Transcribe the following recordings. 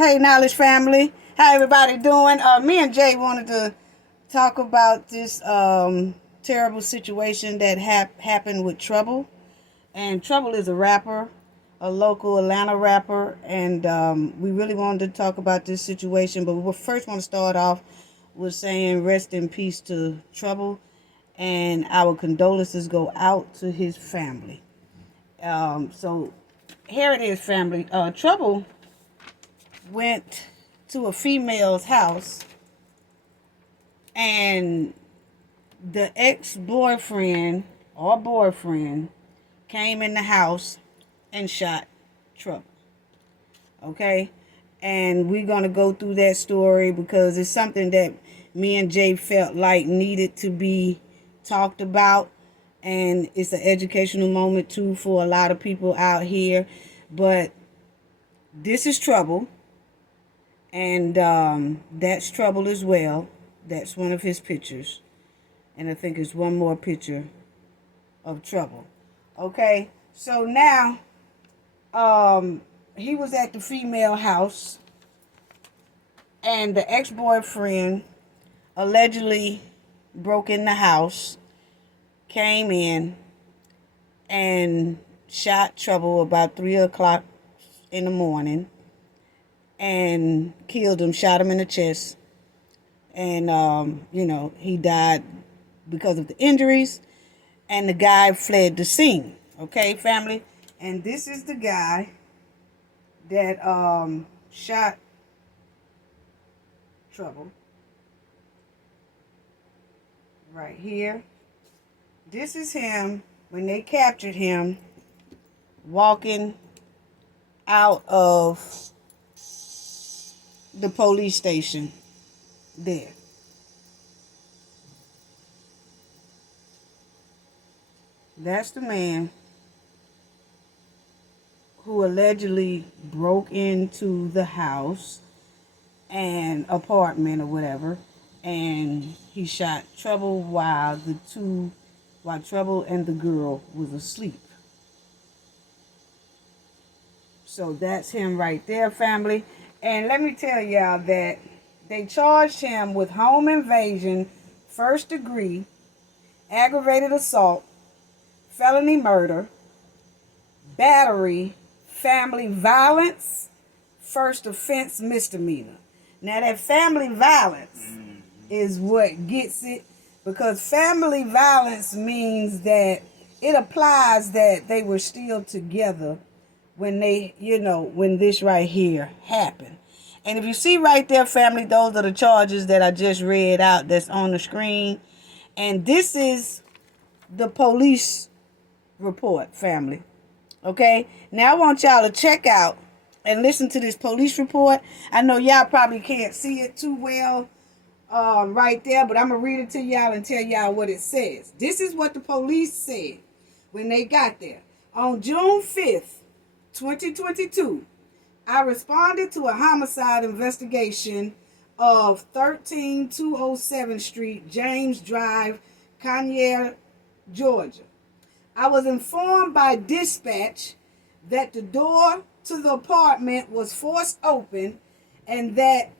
Hey, Knowledge family. How everybody doing? Me and Jay wanted to talk about this terrible situation that happened with Trouble. And Trouble is a rapper, a local Atlanta rapper. And we really wanted to talk about this situation. But we first want to start off with saying rest in peace to Trouble. And our condolences go out to his family. So here it is, family. Trouble went to a female's house, and the ex-boyfriend or boyfriend came in the house and shot Trouble. Okay? And we're going to go through that story because it's something that me and Jay felt like needed to be talked about. And it's an educational moment too for a lot of people out here. But this is Trouble. And that's Trouble as well. That's one of his pictures. And I think it's one more picture of Trouble. Okay, so now he was at the female house, and the ex-boyfriend allegedly broke in the house, came in, and shot Trouble about 3 o'clock in the morning, and killed him, shot him in the chest. And, he died because of the injuries, and the guy fled the scene. Okay, family? And this is the guy that shot Trouble. Right here. This is him when they captured him walking out of the police station there. That's the man who allegedly broke into the house and apartment or whatever, and he shot Trouble while Trouble and the girl was asleep. So that's him right there, family. And let me tell y'all that they charged him with home invasion, first degree, aggravated assault, felony murder, battery, family violence, first offense misdemeanor. Now that family violence is what gets it, because family violence means that it applies that they were still together when when this right here happened. And if you see right there, family, those are the charges that I just read out that's on the screen. And this is the police report, family. Okay? Now I want y'all to check out and listen to this police report. I know y'all probably can't see it too well right there, but I'm going to read it to y'all and tell y'all what it says. This is what the police said when they got there. On June 5th, 2022, I responded to a homicide investigation of 13207 Street, James Drive, Conyers, Georgia. I was informed by dispatch that the door to the apartment was forced open and that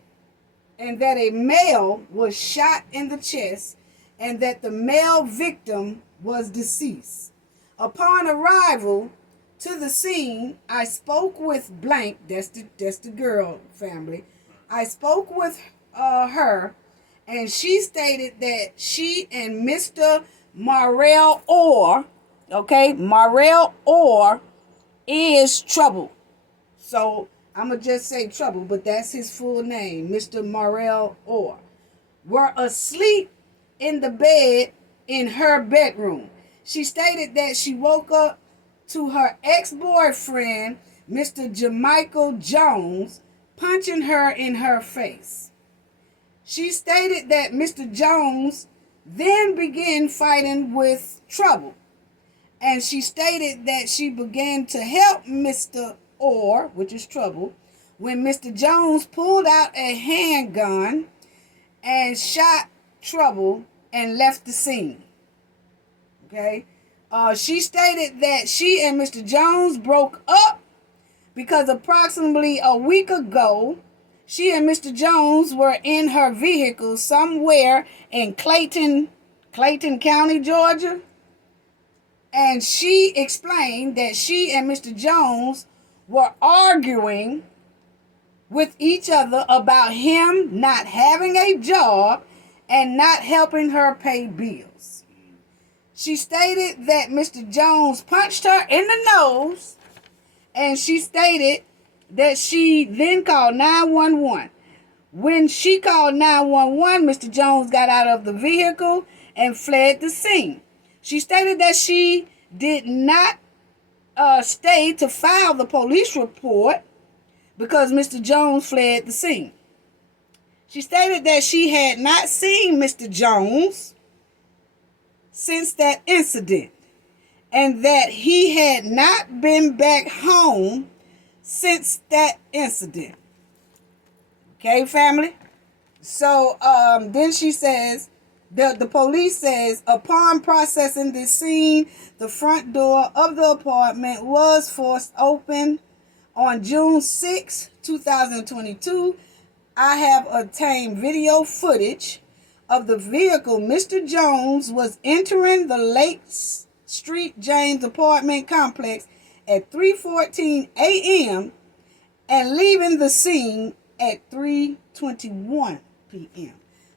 a male was shot in the chest and that the male victim was deceased. Upon arrival to the scene, I spoke with blank, that's the girl, family. I spoke with her, and she stated that she and Mr. Marrell Orr, okay, Marrell Orr is Trouble. So I'm going to just say Trouble, but that's his full name, Mr. Marrell Orr, were asleep in the bed in her bedroom. She stated that she woke up to her ex-boyfriend, Mr. Jamichael Jones, punching her in her face. She stated that Mr. Jones then began fighting with Trouble, and she stated that she began to help Mr. Orr, which is Trouble, when Mr. Jones pulled out a handgun and shot Trouble and left the scene. Okay? She stated that she and Mr. Jones broke up because approximately a week ago, She and Mr. Jones were in her vehicle somewhere in Clayton County, Georgia. And she explained that she and Mr. Jones were arguing with each other about him not having a job and not helping her pay bills. She stated that Mr. Jones punched her in the nose, and she stated that she then called 911. When she called 911, Mr. Jones got out of the vehicle and fled the scene. She stated that she did not stay to file the police report because Mr. Jones fled the scene. She stated that she had not seen Mr. Jones since that incident and that he had not been back home since that incident. Okay, family? So then she says, the police says, upon processing this scene, the front door of the apartment was forced open on June 6, 2022. I have obtained video footage of the vehicle Mr. Jones was entering the Lake Street James apartment complex at 3:14 a.m. and leaving the scene at 3:21 p.m.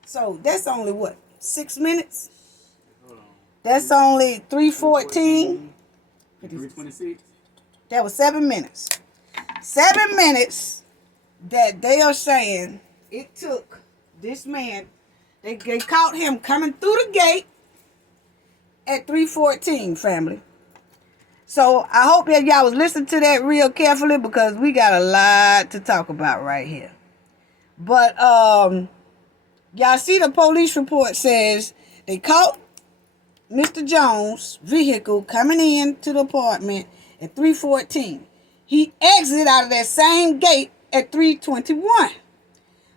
So that's only what, 6 minutes? That's only 3:14. 3:26. That was 7 minutes. 7 minutes that they are saying it took this man. They caught him coming through the gate at 3:14, family. So I hope that y'all was listening to that real carefully because we got a lot to talk about right here. But y'all see the police report says they caught Mr. Jones' vehicle coming in to the apartment at 3:14. He exited out of that same gate at 3:21.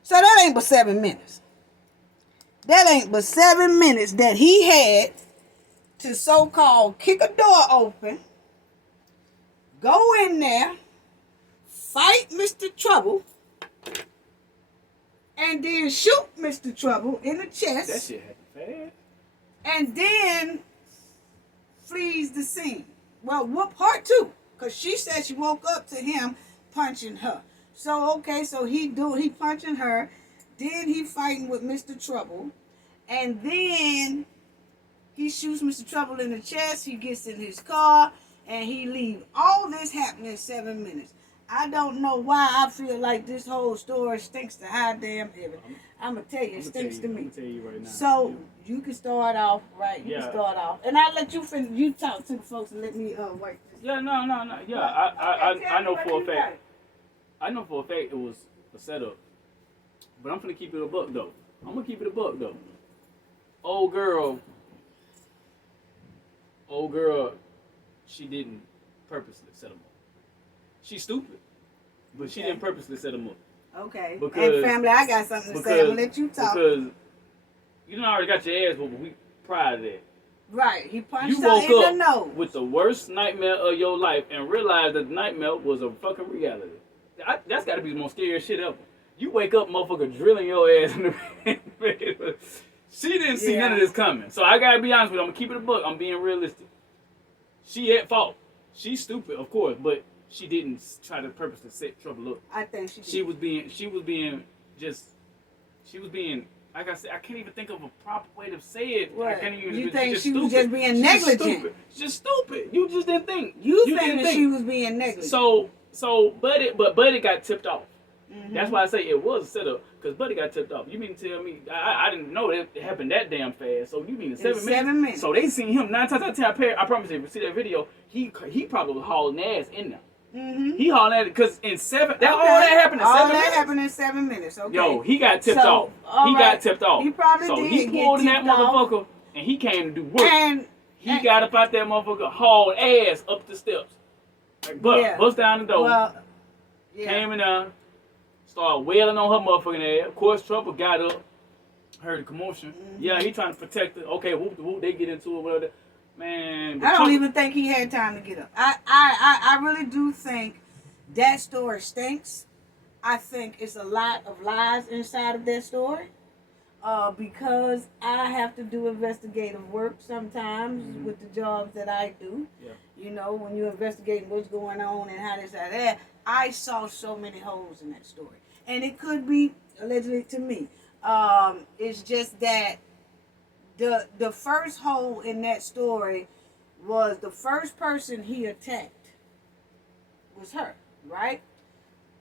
So that ain't but 7 minutes. That ain't but 7 minutes that he had to so-called kick a door open, go in there, fight Mr. Trouble, and then shoot Mr. Trouble in the chest. That shit happened fast. And then flees the scene. Well, whoop her too, because she said she woke up to him punching her. So, okay, so he punching her. Then he fighting with Mr. Trouble. And then he shoots Mr. Trouble in the chest. He gets in his car and he leaves. All this happened in 7 minutes. I don't know why I feel like this whole story stinks to high damn heaven. I'm going to tell you, it stinks to me. I'm going to tell you right now. So, you can start off, right? You can start off. And I'll let you finish. You talk to the folks and let me work this. Yeah, no. Yeah, I know for a fact. I know for a fact it was a setup. But I'm finna keep it a buck, though. I'm gonna keep it a buck, though. Old girl, she didn't purposely set him up. She's stupid, but she didn't purposely set him up. Okay. Because, and family, I got something to say. I'm gonna let you talk. Because you already got your ass whooped a week prior to that. Right. He punched You her woke in up the nose with the worst nightmare of your life and realized that the nightmare was a fucking reality. That's got to be the most scary shit ever. You wake up, motherfucker, drilling your ass in the bed. She didn't see none of this coming. So I gotta be honest with you. I'm gonna keep it a book. I'm being realistic. She at fault. She's stupid, of course, but she didn't try to purposely set trouble up. I think she did. She was being, like I said, I can't even think of a proper way to say it. What? I can't even. You think she stupid. was just being negligent? Stupid. She's stupid. You just didn't think. You think that she was being negligent? So Buddy got tipped off. Mm-hmm. That's why I say it was a setup, because Buddy got tipped off. You mean to tell me I didn't know that it happened that damn fast? So you mean in 7 minutes? 7 minutes. So they seen him 9 times out of 10. I promise you, if you see that video, he probably was hauling ass in there. Mm-hmm. He hauling ass because in 7. All that happened in 7 minutes. All that happened in 7 minutes. Okay. Yo, he got tipped off. He got tipped off. He probably so did. he pulled in that motherfucker and he came to do work. He got up out that motherfucker, hauled ass up the steps. Like, bust down the door. Well, came in there, started wailing on her motherfucking ass. Of course, Trouble got up, heard the commotion. Mm-hmm. Yeah, he trying to protect her. Okay, whoop, they get into it, whatever. Man, I don't even think he had time to get up. I really do think that story stinks. I think it's a lot of lies inside of that story. Because I have to do investigative work sometimes with the jobs that I do. Yeah. You know, when you're investigating what's going on and how this, how that, I saw so many holes in that story. And it could be allegedly to me. It's just that the first hole in that story was the first person he attacked was her, right?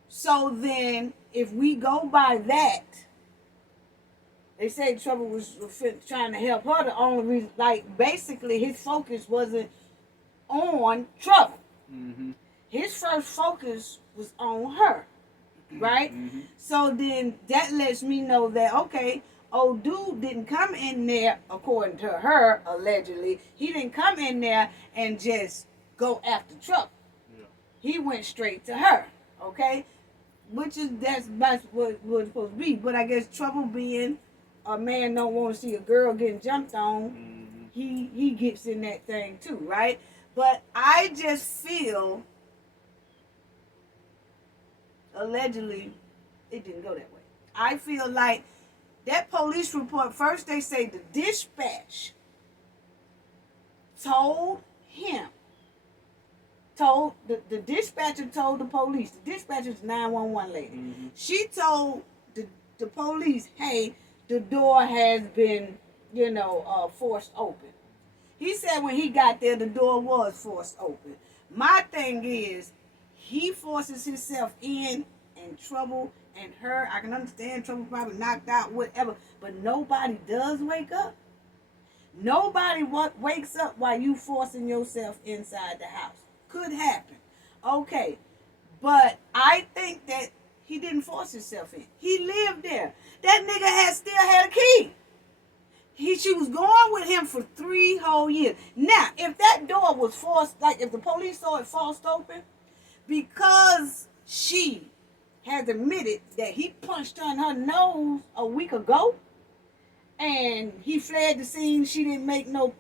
So then, if we go by that, they say Trouble was trying to help her. The only reason, like, basically, his focus wasn't on Trouble. Mm-hmm. His first focus was on her, right? Mm-hmm. So then that lets me know that, okay, old dude didn't come in there, according to her, allegedly. He didn't come in there and just go after Trouble. Yeah. He went straight to her, okay? Which is, that's what it's supposed to be. But I guess Trouble being a man don't want to see a girl getting jumped on, he gets in that thing too, right? But I just feel, allegedly, it didn't go that way. I feel like that police report, first they say the dispatch told the dispatcher told the police, the dispatcher's 911 lady. Mm-hmm. She told the police, hey, the door has been, forced open. He said when he got there, the door was forced open. My thing is, he forces himself in, and Trouble and her, I can understand Trouble probably knocked out, whatever, but nobody does wake up. Nobody wakes up while you forcing yourself inside the house. Could happen. Okay. But I think that he didn't force himself in. He lived there. That nigga still had a key. She was going with him for 3 whole years. Now, if that door was forced, like if the police saw it forced open, because she has admitted that he punched her in her nose a week ago, and he fled the scene, she called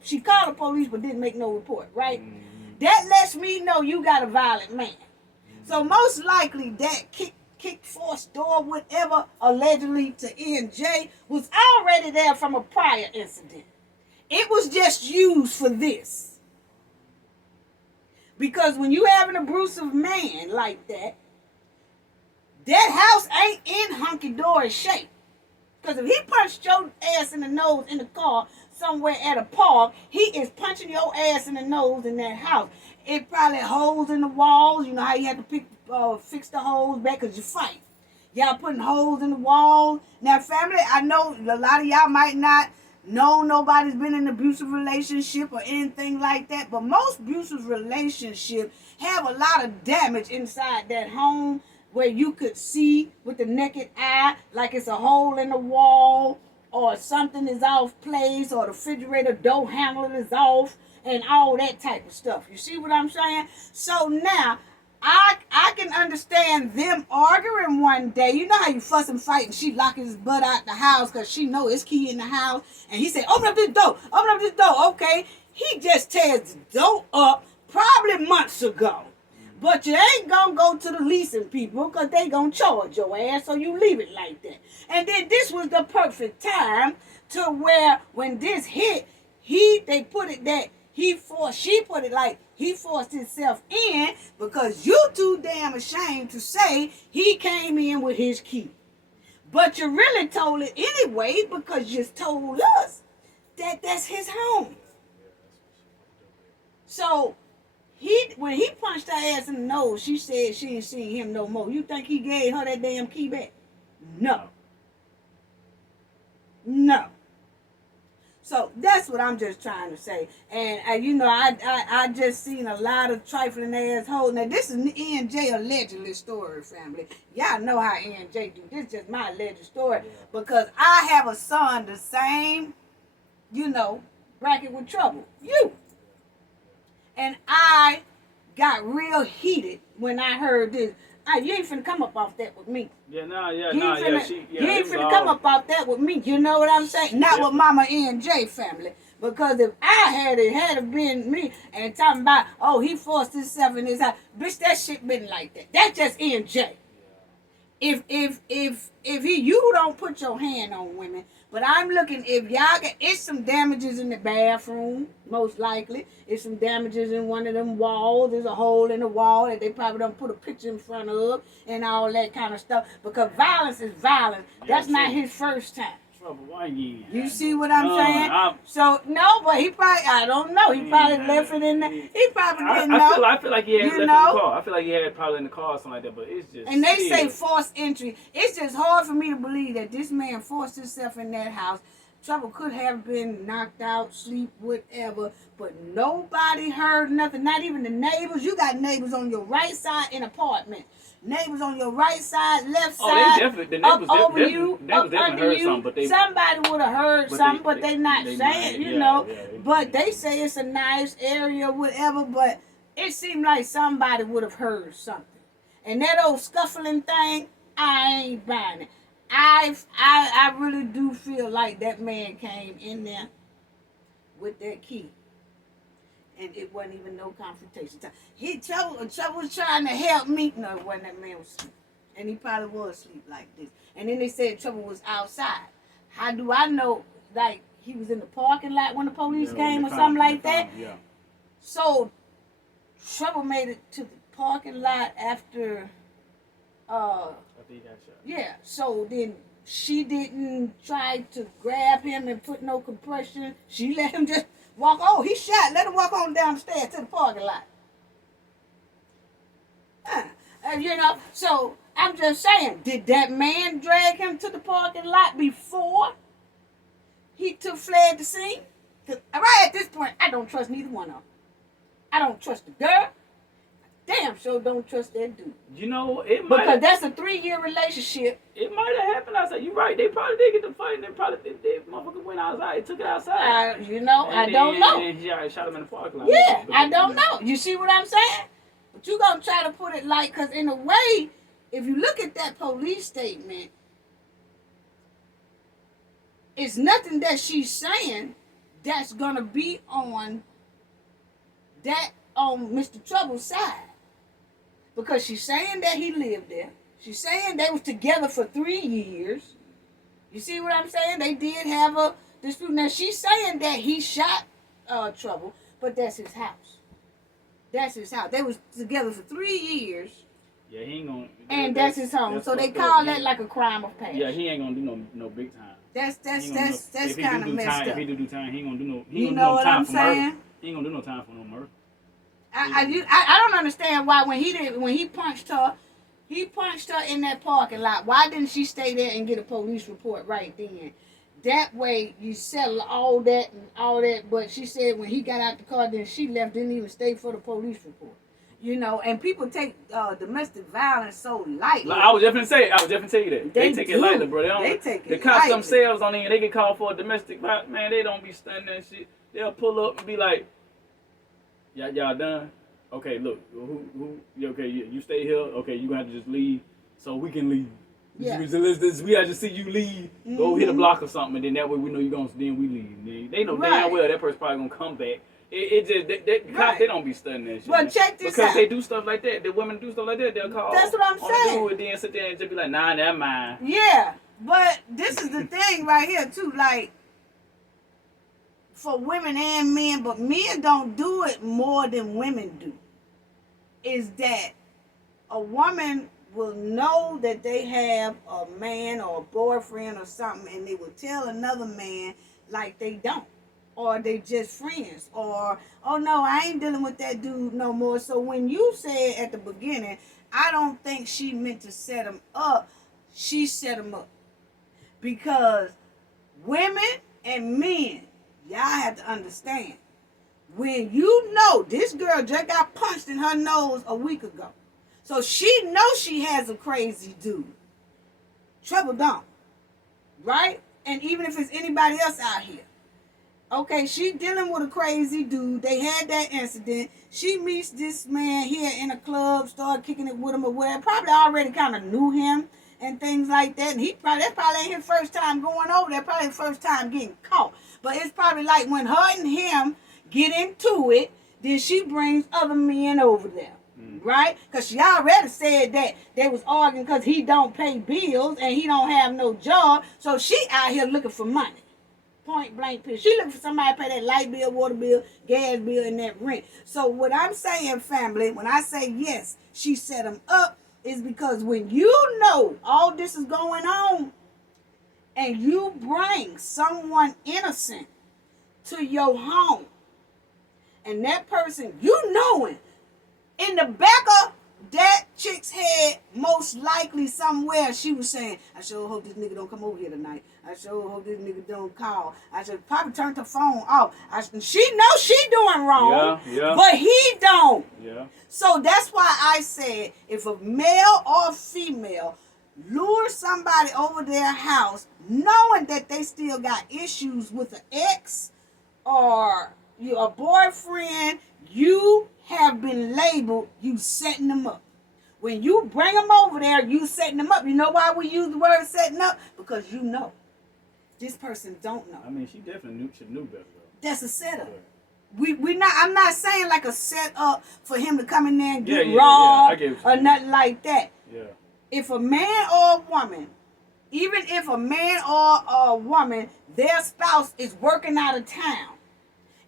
the police but didn't make no report, right? Mm-hmm. That lets me know you got a violent man. Mm-hmm. So most likely that kick forced door, whatever, allegedly to NJ, was already there from a prior incident. It was just used for this. Because when you have an abusive man like that, that house ain't in hunky-dory shape. Because if he punched your ass in the nose in the car somewhere at a park, he is punching your ass in the nose in that house. It probably holes in the walls. You know how you have to fix the holes back because you fight. Y'all putting holes in the walls. Now, family, I know a lot of y'all might not know nobody's been in an abusive relationship or anything like that, but most abusive relationships have a lot of damage inside that home, where you could see with the naked eye, like it's a hole in the wall, or something is off place, or the refrigerator door handle is off, and all that type of stuff. You see what I'm saying? So now, I can understand them arguing one day. You know how you fuss and fight, and she locking his butt out the house because she know his key in the house, and he said, open up this door. Okay, he just tears the door up probably months ago. But you ain't gonna go to the leasing people because they gonna charge your ass, so you leave it like that. And then this was the perfect time to where when this hit, he forced himself in because you too damn ashamed to say he came in with his key. But you really told it anyway because you told us that that's his home. So when he punched her ass in the nose, she said she ain't seen him no more. You think he gave her that damn key back? No. So that's what I'm just trying to say. And I just seen a lot of trifling assholes. Now this is NJ allegedly story, family. Y'all know how NJ do. This is just my alleged story because I have a son the same, bracket with Trouble. And I got real heated when I heard this. You ain't finna come up off that with me. You ain't finna come up off that with me. You know what I'm saying? Not with Mama NJ family. Because if I had it been me and talking about, he forced himself in his house. Bitch, that shit been like that. That's just NJ. if you don't put your hand on women, but I'm looking if y'all get it's some damages in the bathroom, most likely. It's some damages in one of them walls. There's a hole in the wall that they probably don't put a picture in front of and all that kind of stuff. Because violence is violence. That's not his first time. Trouble, why you? You see what I'm saying? So no, but he probably I don't know. He probably left it in there. He probably didn't know. I feel like he had left it in the car. I feel like he had probably in the car or something like that. But it's just. And they say forced entry. It's just hard for me to believe that this man forced himself in that house. Trouble could have been knocked out, sleep, whatever, but nobody heard nothing. Not even the neighbors. You got neighbors on your right side in apartments. Neighbors on your right side, left side, they definitely, the neighbors up over definitely, you, up under heard you. Something, but they, somebody would have heard something, but they not they saying, might, you know. But they say it's a nice area, whatever. But it seemed like somebody would have heard something. And that old scuffling thing, I ain't buying it. I really do feel like that man came in there with that key. And it wasn't even no confrontation time. Trouble was trying to help me. No, it wasn't. That man was asleep. And he probably was asleep like this. And then they said Trouble was outside. How do I know, like, he was in the parking lot when the police came or something like that? Yeah. So, Trouble made it to the parking lot after he got shot. Yeah, so then she didn't try to grab him and put no compression. She let him just walk. Oh, he shot. Let him walk on down the stairs to the parking lot. You know, so I'm just saying, did that man drag him to the parking lot before he fled the scene? Because right at this point, I don't trust neither one of them. I don't trust the girl. Damn sure don't trust that dude. You know, it might because that's a 3-year relationship. It might have happened outside. You're right. They probably did get the fight. They motherfucker went outside. They took it outside. You know, I don't know. And he shot him in the parking lot. Yeah, I don't know. You see what I'm saying? But you gonna try to put it like, because in a way, if you look at that police statement, it's nothing that she's saying that's gonna be on Mr. Trouble's side. Because she's saying that he lived there. She's saying they was together for 3 years. You see what I'm saying? They did have a dispute. Now, she's saying that he shot Trouble, but that's his house. That's his house. They was together for 3 years. Yeah, he ain't gonna... And that's his home. So they call that like a crime of passion. Yeah, he ain't gonna do no big time. That's kind of messed up. If he do time, he ain't gonna do no... You know what I'm saying? He ain't gonna do no time for no murder. I don't understand why when he punched her in that parking lot. Why didn't she stay there and get a police report right then? That way you settle all that, but she said when he got out the car, then she left, didn't even stay for the police report. You know, and people take domestic violence so lightly. I was just gonna tell you that. They take it lightly, bro. They take it the cops lightly. themselves on there, they get called for a domestic violence. Man, they don't be stunning that shit. They'll pull up and be like, y'all done? Okay, look, you stay here. Okay, you gonna have to just leave so we can leave. Yeah. We have to see you leave. Mm-hmm. Go hit a block or something, and then that way we know you're gonna. Then we leave. They know damn well that person probably gonna come back. Cops, they don't be studying that shit. But check this out. Because they do stuff like that. The women do stuff like that. They'll call. That's what I'm saying. On the dude and then sit there and just be like, nah, that's mine. Yeah, but this is the thing right here too. Like, for women and men, but men don't do it more than women do. Is that a woman will know that they have a man or a boyfriend or something, and they will tell another man like they don't, or they just friends, or oh no, I ain't dealing with that dude no more. So when you said at the beginning, I don't think she meant to set him up, she set him up. Because women and men, y'all have to understand, when you know this girl just got punched in her nose a week ago, so she knows she has a crazy dude. Trouble don't, right? And even if it's anybody else out here, okay, she dealing with a crazy dude. They had that incident. She meets this man here in a club, start kicking it with him or whatever. Probably already kind of knew him and things like that. And that probably ain't his first time going over there. Probably his first time getting caught. But it's probably like when her and him get into it, then she brings other men over there. right? Because she already said that they was arguing because he don't pay bills and he don't have no job. So she out here looking for money. Point blank period. She looking for somebody to pay that light bill, water bill, gas bill, and that rent. So what I'm saying, family, when I say yes, she set him up, is because when you know all this is going on and you bring someone innocent to your home and that person, you knowing in the back of that chick's head, most likely somewhere, she was saying, I sure hope this nigga don't come over here tonight. I sure hope this nigga don't call. I should probably turn her phone off. She knows she doing wrong, but he don't. Yeah. So that's why I said, if a male or female lure somebody over their house, knowing that they still got issues with an ex or a boyfriend, you have been labeled, you setting them up. When you bring them over there, you setting them up. You know why we use the word setting up? Because you know. This person don't know. I mean, she definitely knew better though. That's a setup. I'm not saying like a setup for him to come in there and get robbed or nothing like that. Yeah. If a man or a woman, even if a man or a woman, their spouse is working out of town,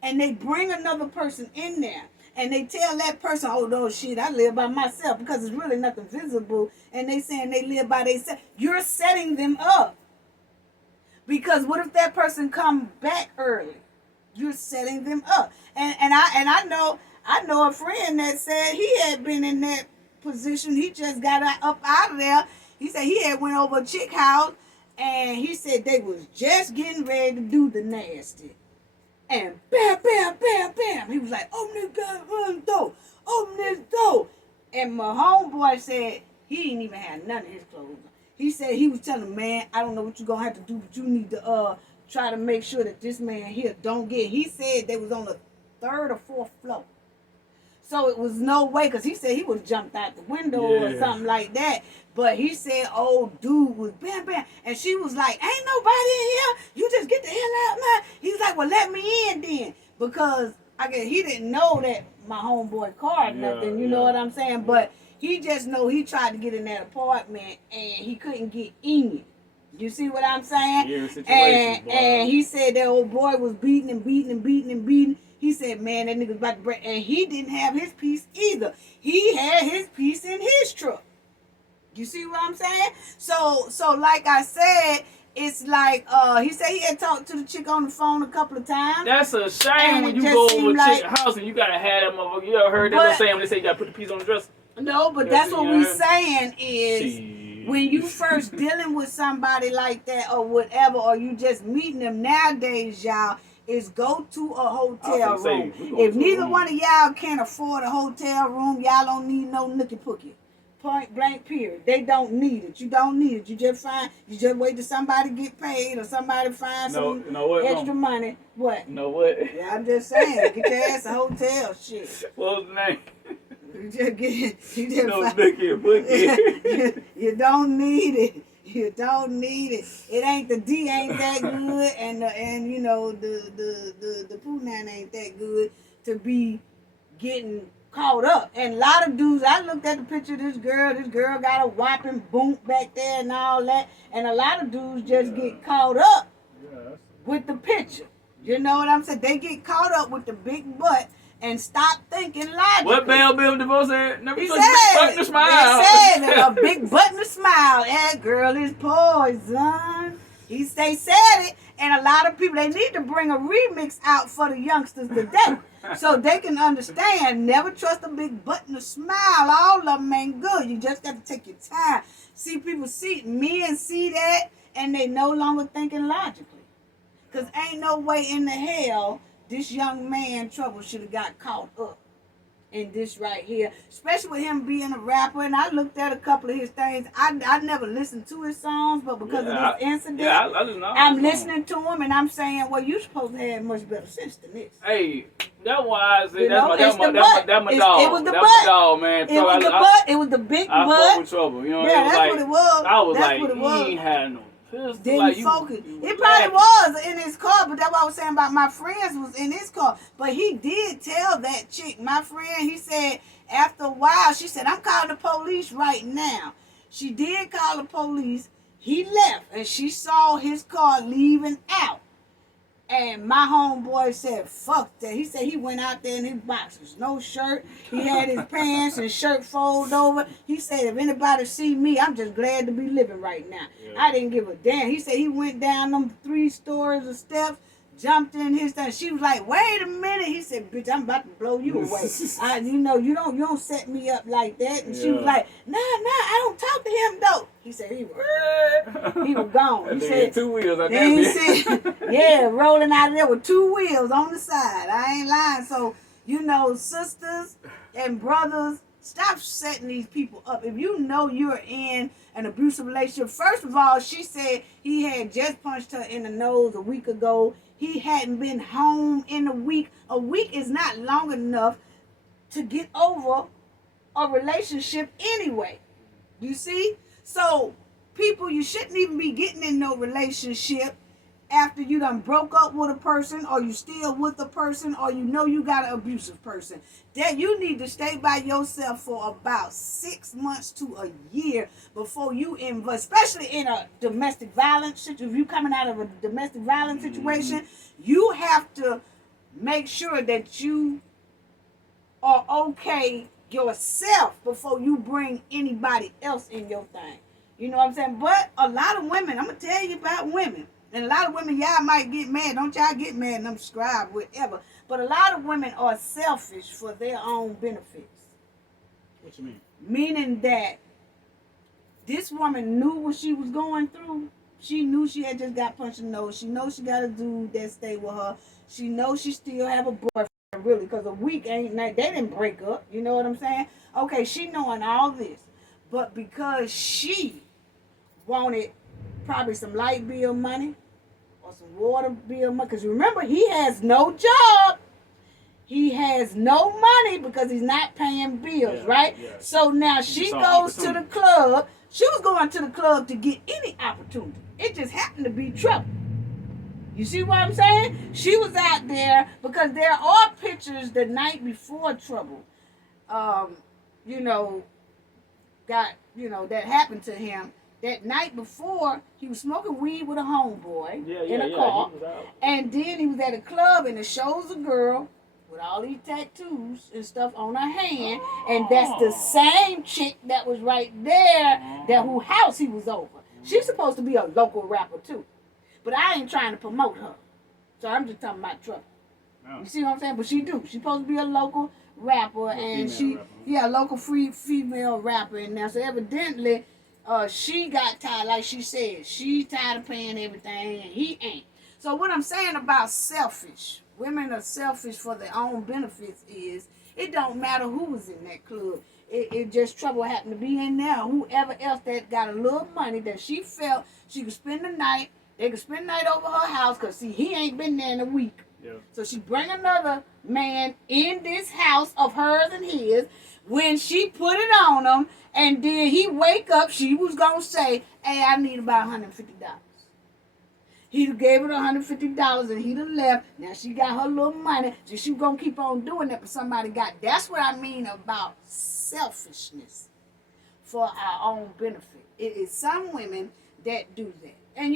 and they bring another person in there, and they tell that person, oh, no, shit, I live by myself, because it's really nothing visible, and they saying they live by themselves, you're setting them up. Because what if that person come back early? You're setting them up. And I know a friend that said he had been in that position. He just got up out of there. He said he had went over a chick house, and he said they was just getting ready to do the nasty. And bam, bam, bam, bam. He was like, open this goddamn door. Open this door. And my homeboy said he didn't even have none of his clothes on. He said he was telling him, man, I don't know what you're going to have to do, but you need to try to make sure that this man here don't get. He said they was on the 3rd or 4th floor. So it was no way, because he said he would have jumped out the window or something like that. But he said, oh, dude was bam, bam. And she was like, ain't nobody in here. You just get the hell out, man. He was like, well, let me in then. Because I guess he didn't know that my homeboy car or nothing. You know what I'm saying? But he just know he tried to get in that apartment and he couldn't get in. You see what I'm saying? And he said that old boy was beating and beating and beating and beating. He said, man, that nigga's about to break. And he didn't have his piece either. He had his piece in his truck. You see what I'm saying? So like I said, it's like, he said he had talked to the chick on the phone a couple of times. That's a shame when you go over a chick's house and you got to have that motherfucker. You ever heard that little saying when they say you got to put the piece on the dresser? No, but that's what we saying is when you first dealing with somebody like that or whatever, or you just meeting them nowadays, y'all, is go to a hotel room. If neither one of y'all can afford a hotel room, y'all don't need no nookie pookie. Point blank period. They don't need it. You don't need it. You just wait till somebody get paid or somebody find some extra money. What? You know what? Yeah, I'm just saying, get your ass a hotel shit. What was the name? You don't need it. You don't need it. It ain't the D ain't that good, and you know the Poonan ain't that good to be getting caught up. And a lot of dudes, I looked at the picture of this girl got a whopping boom back there and all that, and a lot of dudes just get caught up with the picture. You know what I'm saying? They get caught up with the big butt and stop thinking logically. What Bell Biv DeVoe said? Never He said, big button to smile. They said a big button to smile. That girl is poison. They said it, and a lot of people, they need to bring a remix out for the youngsters today so they can understand. Never trust a big button to smile. All of them ain't good. You just got to take your time. See, men see that, and they no longer thinking logically. Because ain't no way in the hell this young man trouble should have got caught up in this right here, especially with him being a rapper. And I looked at a couple of his things. I never listened to his songs, but because of this incident, I'm listening to him and I'm saying, well, you supposed to have much better sense than this. Hey, that's why I said that's my dog. It was the butt. That my dog, man. It was the big butt. I fuck with Trouble. You know, that's what it was. I was that's like, what it was. he ain't had no Feels Didn't like focus. you It probably lacking. was in his car, but that's what I was saying about my friends was in his car. But he did tell that chick, my friend, he said after a while, she said, I'm calling the police right now. She did call the police. He left and she saw his car leaving out. And my homeboy said, fuck that. He said he went out there in his boxers, no shirt. He had his pants and shirt folded over. He said, if anybody see me, I'm just glad to be living right now. Yeah. I didn't give a damn. He said he went down them 3 stories of steps, jumped in his thing. She was like, wait a minute. He said, bitch, I'm about to blow you away. You don't set me up like that. And she was Yeah. like, nah, I don't talk to him though. He said he was gone. And He they said had 2 wheels out then there. he said, yeah, rolling out of there with 2 wheels on the side. I ain't lying. So, sisters and brothers, stop setting these people up. If you know you're in an abusive relationship, first of all, she said he had just punched her in the nose a week ago. He hadn't been home in a week. A week is not long enough to get over a relationship anyway. You see? So, people, you shouldn't even be getting in no relationship after you done broke up with a person, or you still with a person, or you got an abusive person. That you need to stay by yourself for about 6 months to a year before you invest, especially in a domestic violence situation. If you coming out of a domestic violence situation, you have to make sure that you are okay yourself before you bring anybody else in your thing. You know what I'm saying? But a lot of women, I'm going to tell you about women. And a lot of women, y'all might get mad. Don't y'all get mad and unsubscribe, whatever. But a lot of women are selfish for their own benefits. What you mean? Meaning that this woman knew what she was going through. She knew she had just got punched in the nose. She knows she got a dude that stay with her. She knows she still have a boyfriend, really, because a week ain't night. They didn't break up. You know what I'm saying? Okay, she knowing all this. But because she wanted probably some light bill money or some water bill money, because remember, he has no job. He has no money because he's not paying bills, right? Yeah. So now she goes to the club. She was going to the club to get any opportunity. It just happened to be trouble. You see what I'm saying? She was out there because there are pictures the night before trouble. That happened to him. That night before, he was smoking weed with a homeboy in a car. And then he was at a club and it shows a girl with all these tattoos and stuff on her hand. And that's the same chick that was right there, that whose house he was over. She's supposed to be a local rapper too. But I ain't trying to promote her. So I'm just talking about trouble. You see what I'm saying? But she do. She's supposed to be a local rapper. And local free female rapper in there. So evidently, she got tired, like she said. She's tired of paying everything, and he ain't. So what I'm saying about selfish, women are selfish for their own benefits, is it don't matter who was in that club. It just trouble happened to be in there. Whoever else that got a little money that she felt she could spend the night, they could spend the night over her house, because, see, he ain't been there in a week. Yeah. So she bring another man in this house of hers and his. When she put it on him, and then he wake up, she was going to say, hey, I need about $150. He'd gave her $150 and he'd have left. Now she got her little money. So she was going to keep on doing that, but somebody got. That's what I mean about selfishness for our own benefit. It is some women that do that. And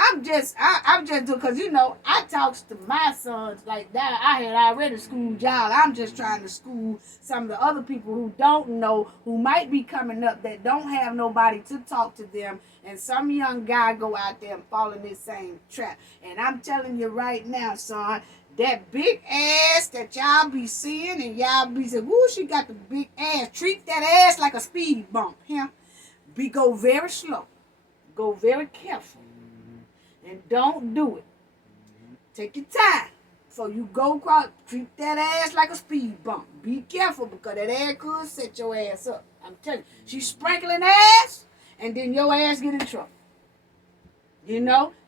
I'm just doing, because I talks to my sons like that. I had already schooled y'all. I'm just trying to school some of the other people who don't know, who might be coming up, that don't have nobody to talk to them. And some young guy go out there and fall in this same trap. And I'm telling you right now, son, that big ass that y'all be seeing, and y'all be saying, woo, she got the big ass. Treat that ass like a speed bump. Go very slow. Go very careful. And don't do it. Take your time. So you go across, treat that ass like a speed bump. Be careful, because that ass could set your ass up. I'm telling you. She's sprinkling ass, and then your ass get in trouble.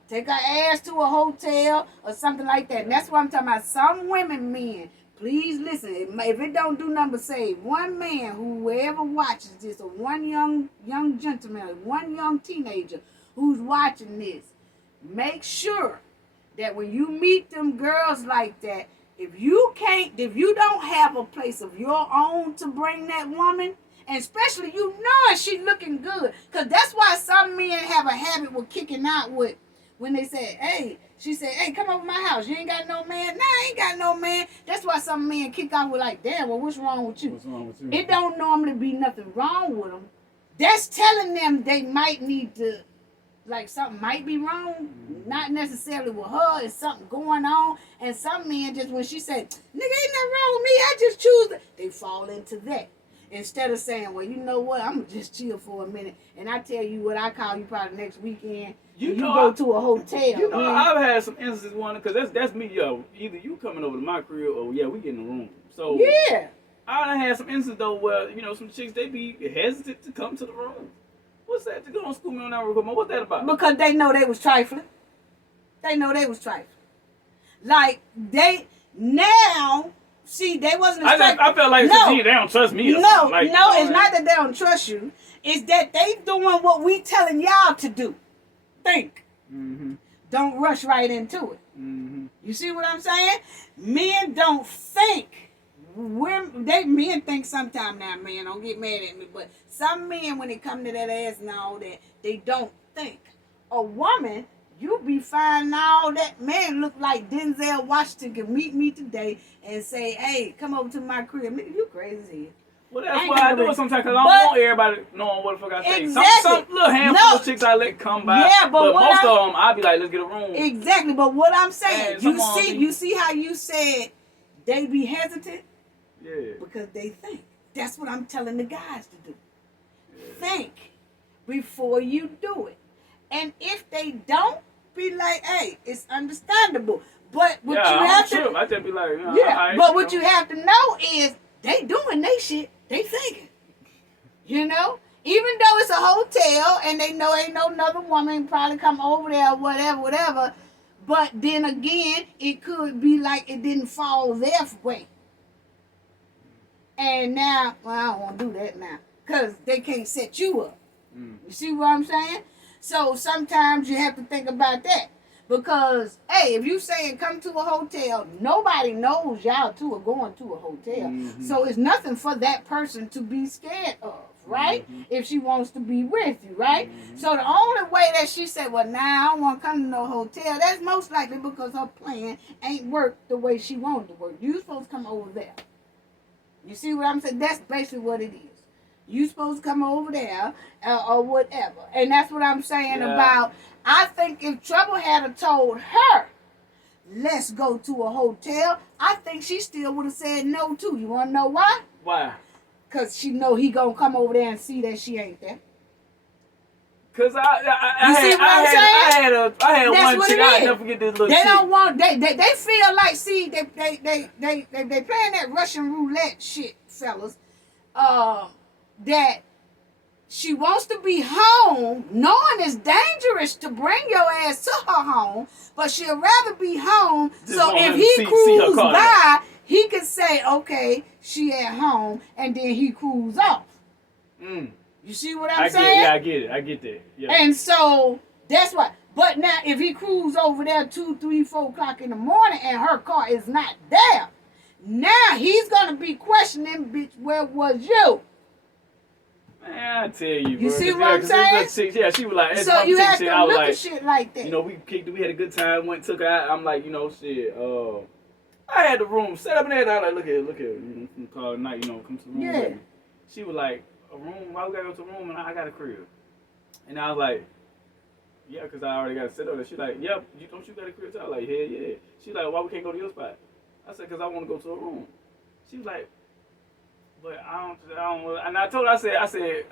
Take her ass to a hotel or something like that. And that's what I'm talking about. Some women, men, please listen. If it don't do nothing but say one man, whoever watches this, or one young gentleman, or one young teenager who's watching this, make sure that when you meet them girls like that, if you don't have a place of your own to bring that woman, and especially you know she looking good, because that's why some men have a habit with kicking out with when they say, hey, she said, hey, come over my house. You ain't got no man? Nah, I ain't got no man. That's why some men kick out with like, damn, well, what's wrong with you? What's wrong with you? It don't normally be nothing wrong with them. That's telling them they might need to, like something might be wrong. Not necessarily with her. It's something going on. And some men just, when she said, nigga, ain't nothing wrong with me. I just choose it. They fall into that. Instead of saying, well, you know what, I'm going to just chill for a minute. And I tell you what, I call you probably next weekend. You go to a hotel. You know, I've had some instances, because that's me, yo. Either you coming over to my crib or, yeah, we get in the room. So, yeah. I done had some instances, though, where, you know, some chicks, they be hesitant to come to the room. What's that? To go on school me on that real quick. What's that about? Because they know they was trifling. They know they was trifling. Like, now... See, they wasn't. I felt like they don't trust me. No, it's not that they don't trust you. It's that they doing what we telling y'all to do. Think. Mm-hmm. Don't rush right into it. Mm-hmm. You see what I'm saying? Men don't think. Men think sometimes now, man. Don't get mad at me, but some men, when it come to that ass and all that, they don't think. A woman. You be fine now. That man look like Denzel Washington can meet me today and say, hey, come over to my crib. Nigga, you crazy as hell. Well, that's why I do it sometimes, because I don't want everybody knowing what the fuck I say. Exactly. Some little handful of chicks I let come by. Yeah, but most of them, I be like, let's get a room. Exactly, but what I'm saying, Man, you see how you said they be hesitant? Yeah. Because they think. That's what I'm telling the guys to do. Yeah. Think before you do it. And if they don't, be like, hey, it's understandable. But what you have to... I just be like, what you have to know is they doing they shit. They thinking. You know? Even though it's a hotel and they know ain't no another woman probably come over there or whatever. But then again, it could be like it didn't fall their way. And now, well, I don't want to do that now. Because they can't set you up. You see what I'm saying? So sometimes you have to think about that. Because, hey, if you saying come to a hotel, nobody knows y'all two are going to a hotel. Mm-hmm. So it's nothing for that person to be scared of, right? Mm-hmm. If she wants to be with you, right? Mm-hmm. So the only way that she said, well, I don't want to come to no hotel, that's most likely because her plan ain't worked the way she wanted to work. You supposed to come over there. You see what I'm saying? That's basically what it is. You supposed to come over there or whatever. And that's what I'm saying about, I think if Trouble had told her, let's go to a hotel, I think she still would have said no too. You want to know why? Why? Because she know he going to come over there and see that she ain't there. Because I had one chick, I'll never forget this little chick. They don't want, they feel like, see, they playing that Russian roulette shit, fellas. That she wants to be home, knowing it's dangerous to bring your ass to her home, but she'll rather be home. Just so if he cruise by, he can say, okay, she at home, and then he cruise off. You see what I'm saying? I get it. I get that. Yeah. And so that's why. But now, if he cruise over there 2, 3, 4 o'clock in the morning and her car is not there, now he's gonna be questioning, bitch, where was you? Man, I tell you, bro. You see what I'm saying? Chick, she was like, so you have to look at shit like that. You know, we had a good time, took her out. I'm like, you know, shit, I had the room set up in there. I was like, look here, you know, call at night, you know, come to the room with me. She was like, a room? Why we gotta go to the room? And I got a crib. And I was like, yeah, because I already got it set up. And she like, yeah, don't you got a crib too? I was like, yeah. She like, why we can't go to your spot? I said, because I want to go to a room. She was like, but I don't. And I told her, I said,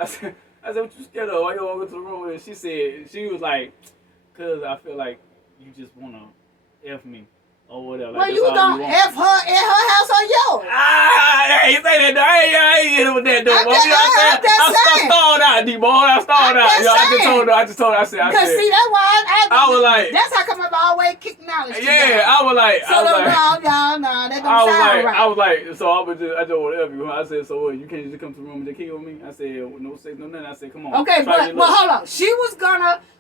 what you scared of? Why you want to go to the room? And she was like, because I feel like you just want to F me or whatever. Well, like, you gonna F her in her house or yours? I ain't say that. I ain't hit him with that though. I'm You know just- what I'm saying? I'm just I saying. stalled out, D boy. I stalled out. just Yo, I saying. just told her. I said. Because see, that's why I was like- that's how come I always kick knowledge. to Yeah, y'all. I was like. So no, that don't I was sound like, right. I was like, so I just whatever you want. I said, so what? You can't just come to the room and just kick with me? I said, no sex, no nothing. I said, come on. Okay, try your but luck. hold on.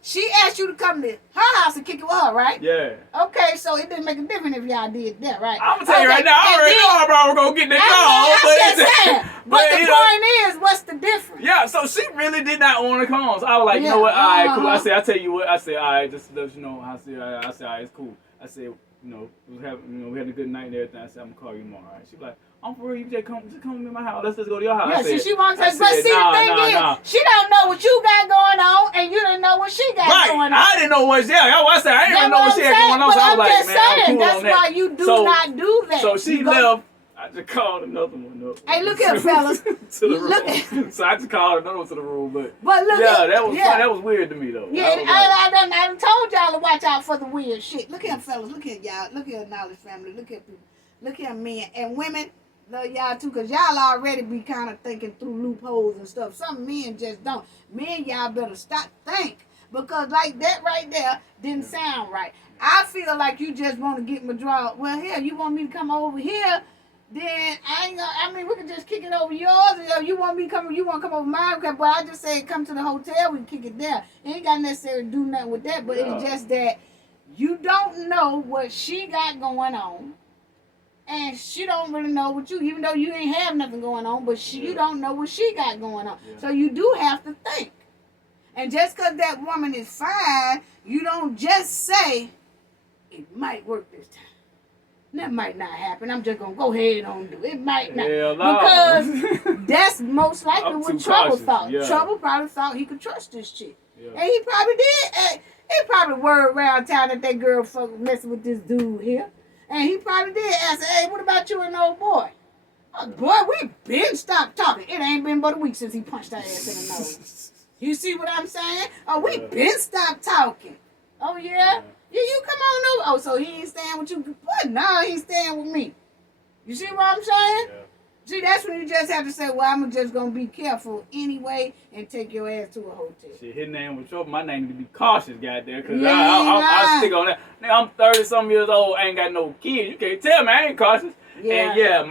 She asked you to come to her house and kick it with her, right? Yeah. Okay, so it didn't make a difference if y'all did that, right? I'm gonna tell you right now, I and already then- know our bro gonna get that call. I'm just saying. But the you know, point is, what's the difference? yeah, so she really did not want to come. So I was like, you know what? All right, cool. I said, I tell you what. I said, all right, just to let you know. I said, all right, it's cool. I said, you know, we had a good night and everything. I said, I'm gonna call you tomorrow. All right. She was like, I'm for real. You just come to my house. Let's just go to your house. Yeah, I said, see, she wants I to. But said, see, nah, the thing nah. is, she don't know what you got going on, and you didn't know what she got Right, going on. I didn't know what. Yeah, I said I didn't even know what she had going on. So I was like, man, I'm cool that's on that. why you do not do that. So she You go- left. I just called another one up. Hey, look here, fellas. to the Look- room. So I just called another one to the room, but look yeah, at, that was yeah. fun. That was weird to me though. Yeah, I was like, I done told y'all to watch out for the weird shit. Look here, fellas. Look here, y'all. Look here, knowledge family. Look here, people. Look here, men and women. Love y'all too, cause y'all already be kind of thinking through loopholes and stuff. Some men just don't. Men, y'all better stop think, because like that right there didn't sound right. I feel like you just want to get my draw. Well, hell, you want me to come over here? Then I mean, we can just kick it over yours. Or you want me to come? You want to come over mine? Okay, but I just said come to the hotel. We can kick it there. Ain't got necessarily to do nothing with that. But it's just that you don't know what she got going on, and she don't really know what you. Even though you ain't have nothing going on, but you don't know what she got going on. Yeah. So you do have to think. And just because that woman is fine, you don't just say it might work this time. That might not happen. I'm just gonna go ahead on do it. It might not, hell no. because that's most likely I'm what too Trouble cautious, thought. yeah. Trouble probably thought he could trust this chick, Yeah. and he probably did. He probably word around town that girl fucking messing with this dude here, and he probably did ask, "Hey, what about you and old boy?" Boy, we been stopped talking. It ain't been but a week since he punched her ass in the nose. You see what I'm saying? Oh, we been stopped talking. Oh yeah. Yeah, you come on over. Oh, so he ain't staying with you? What? No, he ain't staying with me. You see what I'm saying? Yeah. See, that's when you just have to say, well, I'm just going to be careful anyway and take your ass to a hotel. Shit, his name was trouble. My name need to be cautious, goddamn, because Yeah, I stick on that. Nigga, I'm 30-something years old. I ain't got no kids. You can't tell me I ain't cautious. Yeah. And yeah,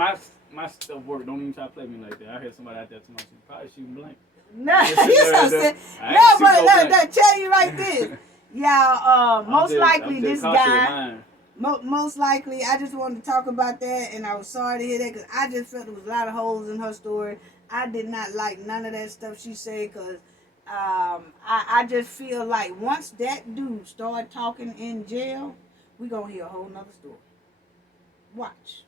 my stuff work. Don't even try to play me like that. I heard somebody out there tomorrow. Probably shooting blank. No, Yeah, you so I sick. ain't No, shoot but nobody. look, tell you like this. Y'all, most likely this guy, most likely, I just wanted to talk about that, and I was sorry to hear that, because I just felt there was a lot of holes in her story. I did not like none of that stuff she said, because I just feel like once that dude started talking in jail, we're going to hear a whole nother story. Watch.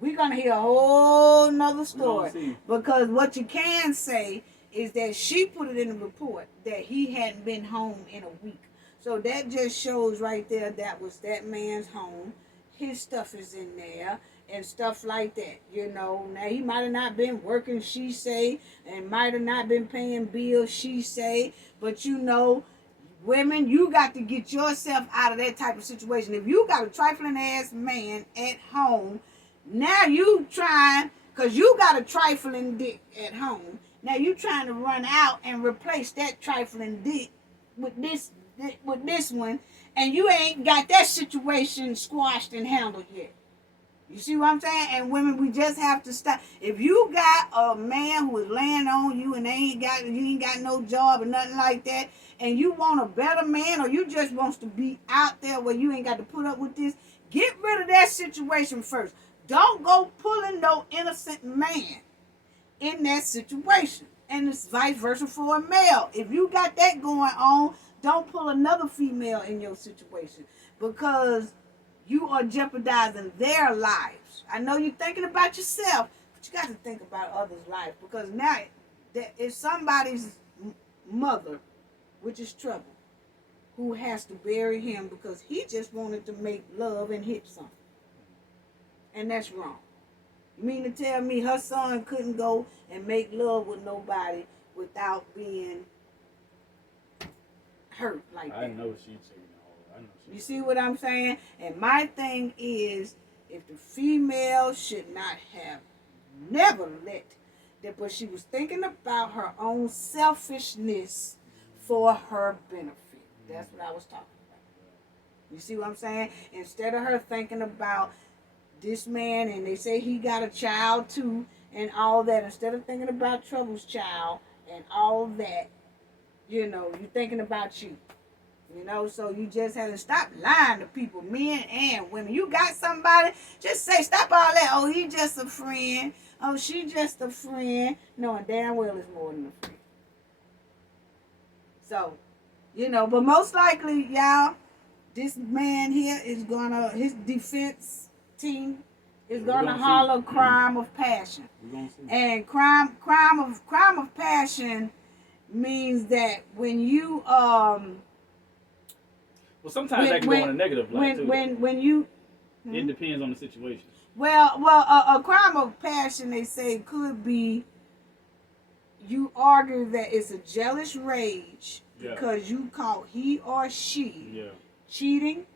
We're going to hear a whole nother story. Because what you can say is that she put it in the report that he hadn't been home in a week. So that just shows right there that was that man's home. His stuff is in there and stuff like that. You know, now he might have not been working, she say, and might have not been paying bills, she say. But you know, women, you got to get yourself out of that type of situation. If you got a trifling ass man at home, now you trying, because you got a trifling dick at home. Now you trying to run out and replace that trifling dick with this one, and you ain't got that situation squashed and handled yet. You see what I'm saying? And women, we just have to stop. If you got a man who is laying on you and you ain't got no job or nothing like that, and you want a better man, or you just wants to be out there where you ain't got to put up with this, get rid of that situation first. Don't go pulling no innocent man in that situation. And it's vice versa for a male. If you got that going on, don't pull another female in your situation, because you are jeopardizing their lives. I know you're thinking about yourself, but you got to think about others' lives, because now if somebody's mother, which is Trouble, who has to bury him because he just wanted to make love and hit something, and that's wrong. You mean to tell me her son couldn't go and make love with nobody without being hurt like that? I know she's taking it all. I know You see what I'm saying? And my thing is, if the female should not have never let that, but she was thinking about her own selfishness for her benefit. That's what I was talking about. You see what I'm saying? Instead of her thinking about this man, and they say he got a child too, and all that, instead of thinking about Trouble's child and all that, you're thinking about you. So you just have to stop lying to people, men and women. You got somebody, just say, stop all that. Oh, he just a friend. Oh, she just a friend. Knowing damn well it's more than a friend. So, but most likely, y'all, this man here is his defense team is gonna holler crime of passion. And crime of passion means that when you well, sometimes that can go in a negative light too. When you it depends on the situation. Well, a crime of passion, they say, could be you argue that it's a jealous rage because you caught he or she cheating,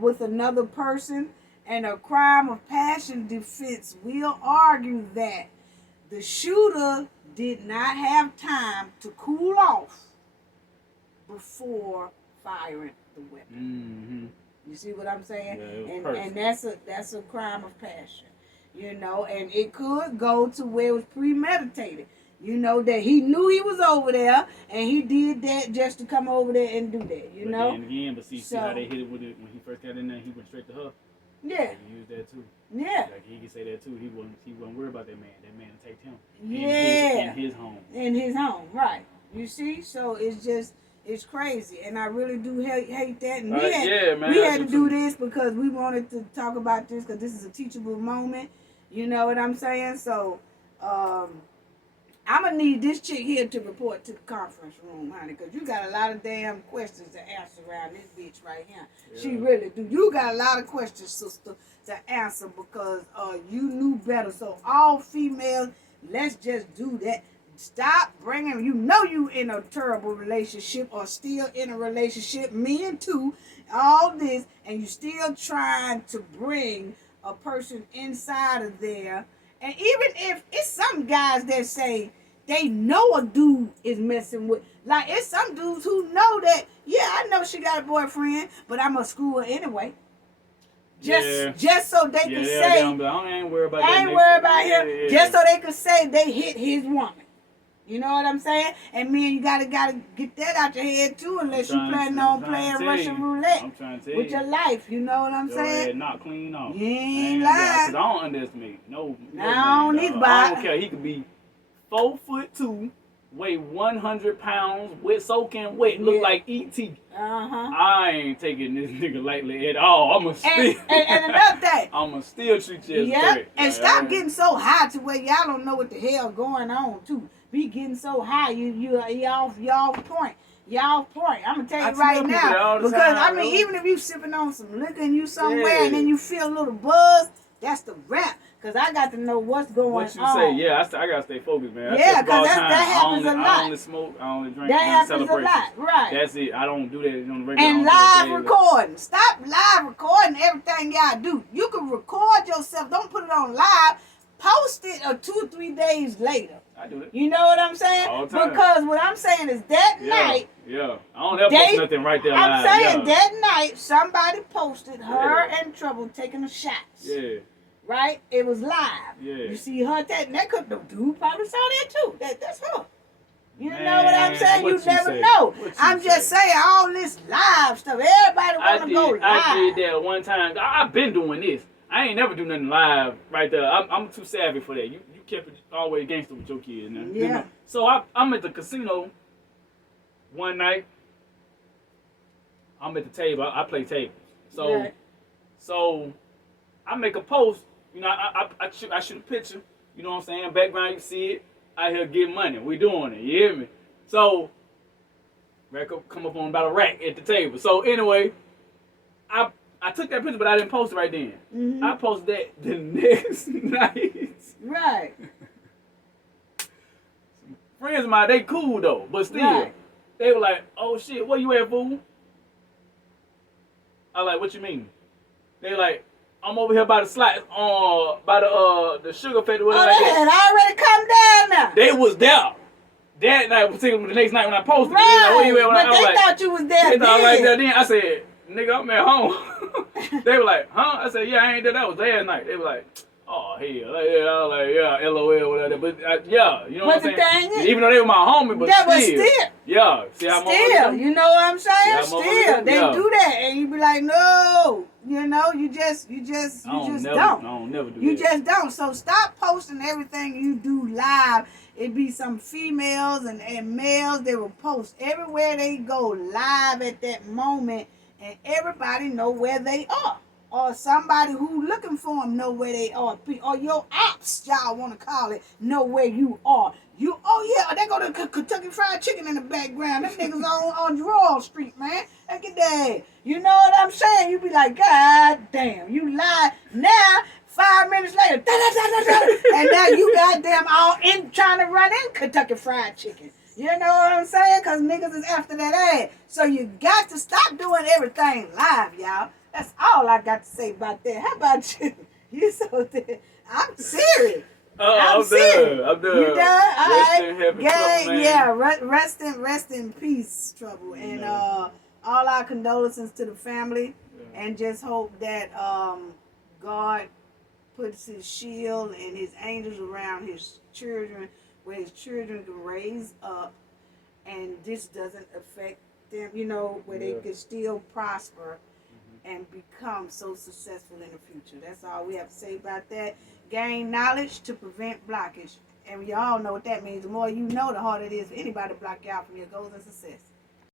with another person. And a crime of passion defense will argue that the shooter did not have time to cool off before firing the weapon. You see what I'm saying? Yeah, and that's a crime of passion. And it could go to where it was premeditated. That he knew he was over there and he did that just to come over there and do that, But then again, but see how they hit it with it when he first got in there, he went straight to her. Yeah. He used that too. Yeah. Like he could say that too. He wasn't worried about that man. That man attacked him. Yeah. In his home. In his home, right. You see? So it's crazy. And I really do hate that. And we had to do this because we wanted to talk about this because this is a teachable moment. You know what I'm saying? So, I'm going to need this chick here to report to the conference room, honey, because you got a lot of damn questions to answer around this bitch right here. Yeah. She really do. You got a lot of questions, sister, to answer because you knew better. So all females, let's just do that. Stop bringing, you in a terrible relationship or still in a relationship, men too, all this, and you still trying to bring a person inside of there. And even if it's some guys that say they know a dude is messing with, like it's some dudes who know that, I know she got a boyfriend, but I'm gonna screw her anyway. Just so they can say, I ain't worried about him. Yeah. Just so they can say they hit his woman. You know what I'm saying? And man, you gotta get that out your head too, unless you planning on playing Russian roulette with your life. You know what I'm saying? Not clean off. You ain't lying. Because I don't underestimate. No, I don't either. I don't care. He could be 4'2", weigh 100 pounds, soaking wet, look like E.T. I ain't taking this nigga lightly at all. I'ma still. And another thing. I'ma still treat you as threat. And stop getting so high to where y'all don't know what the hell going on too. Be getting so high, you off point. Y'all point. I'm gonna tell you right now, because even if you sipping on some liquor and you somewhere and then you feel a little buzz, that's the rap. Cause I got to know what's going on. What you say? I gotta stay focused, man. Cause that happens a lot. I only smoke. I only drink. That happens a lot, right? That's it. I don't do that on the regular. And live recording. Stop live recording everything y'all do. You can record yourself. Don't put it on live. Post it 2 or 3 days later. I do it. You know what I'm saying? All the time. Because what I'm saying is that night. Yeah. I don't ever post nothing right there live. I'm saying that night somebody posted her and Trouble taking a shot. Yeah. Right? It was live. Yeah. You see her that could the dude probably saw that too. That's her. You know what I'm saying? You never know. I'm just saying all this live stuff. Everybody wanna go live. I did that one time. I've been doing this. I ain't never do nothing live right there. I'm too savvy for that. You kept it always gangster with your kids. Now. Yeah. So I'm at the casino one night. I'm at the table. I play tables. So I make a post. I shoot a picture. You know what I'm saying? Background, you see it. Out here getting money. We doing it. You hear me? So rack up, come up on about a rack at the table. So anyway, I took that picture, but I didn't post it right then. Mm-hmm. I posted that the next night. Right. Friends of mine, they cool though, but still, they were like, "Oh shit, where you at, fool?" I was like, "What you mean?" They like, I'm over here by the slide, by the sugar factory, Oh, whatever they like that. had already come down now. They was there. That night, particularly the next night when I posted, Right. they was like, where you at? When But I was they like, thought you was there they thought I was right there then. then. I said, nigga, I'm at home. They were like, huh? I said, yeah, I ain't there. That was last night. They were like, oh, hell. Yeah, I was like, yeah, LOL, whatever. But yeah, you know what I'm But the saying? thing is, Even though they were my homie, but that was still. still. Yeah. See how Still, motherfuckers do? you know what I'm saying? Yeah, Still, motherfuckers do. they Yeah. do that, and you be like, no, you know, you just I don't. don't never do You that. just don't. So stop posting everything you do live. It be some females and males. They will post everywhere they go live at that moment, and everybody know where they are. Or somebody who looking for them know where they are. Or your ops, y'all want to call it, know where you are. Oh yeah, they go to Kentucky Fried Chicken in the background. Them niggas on Gerald Street, man. Look at that. You know what I'm saying? You be like, God damn, you lied. Now, 5 minutes later, and now you goddamn all in trying to run in Kentucky Fried Chicken. You know what I'm saying? Because niggas is after that ass. So you got to stop doing everything live, y'all. That's all I got to say about that. How about you? You so dead. I'm serious. I'm serious. done. I'm done. You done? All Rest right. in heaven, Gang, trouble, man. yeah, rest in peace, Trouble. And Yeah. all our condolences to the family. Yeah. And just hope that God puts his shield and his angels around his children, where his children can raise up and this doesn't affect them, you know, where they Yeah. can still prosper and become so successful in the future. That's all we have to say about that. Gain knowledge to prevent blockage. And we all know what that means. The more you know, the harder it is for anybody to block you out from your goals and success.